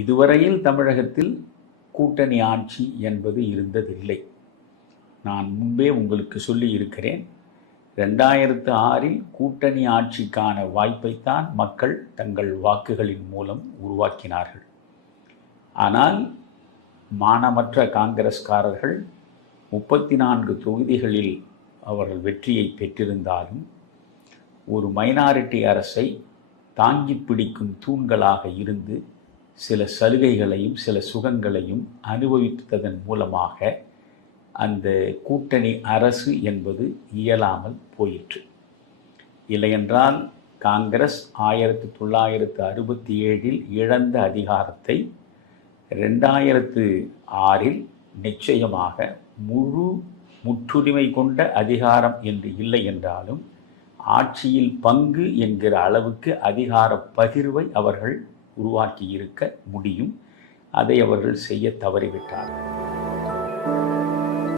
இதுவரையில் தமிழகத்தில் கூட்டணி ஆட்சி என்பது இருந்ததில்லை. நான் முன்பே உங்களுக்கு சொல்லி இருக்கிறேன் ரெண்டாயிரத்து ஆறில் கூட்டணி ஆட்சிக்கான வாய்ப்பைத்தான் மக்கள் தங்கள் வாக்குகளின் மூலம் உருவாக்கினார்கள். ஆனால் மானமற்ற காங்கிரஸ்காரர்கள் முப்பத்தி நான்கு தொகுதிகளில் அவர்கள் வெற்றியை பெற்றிருந்தாலும் ஒரு மைனாரிட்டி அரசை தாங்கி பிடிக்கும் தூண்களாக இருந்து சில சலுகைகளையும் சில சுகங்களையும் அனுபவித்ததன் மூலமாக அந்த கூட்டணி அரசு என்பது இயலாமல் போயிற்று. இல்லையென்றால் காங்கிரஸ் ஆயிரத்தி தொள்ளாயிரத்து அறுபத்தி ஏழில் இழந்த அதிகாரத்தை ரெண்டாயிரத்து ஆறில் நிச்சயமாக முழு முற்றுரிமை கொண்ட அதிகாரம் என்று இல்லை என்றாலும் ஆட்சியில் பங்கு என்கிற அளவுக்கு அதிகார பகிர்வை அவர்கள் உருவாக்கி இருக்க முடியும். அதை அவர்கள் செய்ய தவறிவிட்டார்கள்.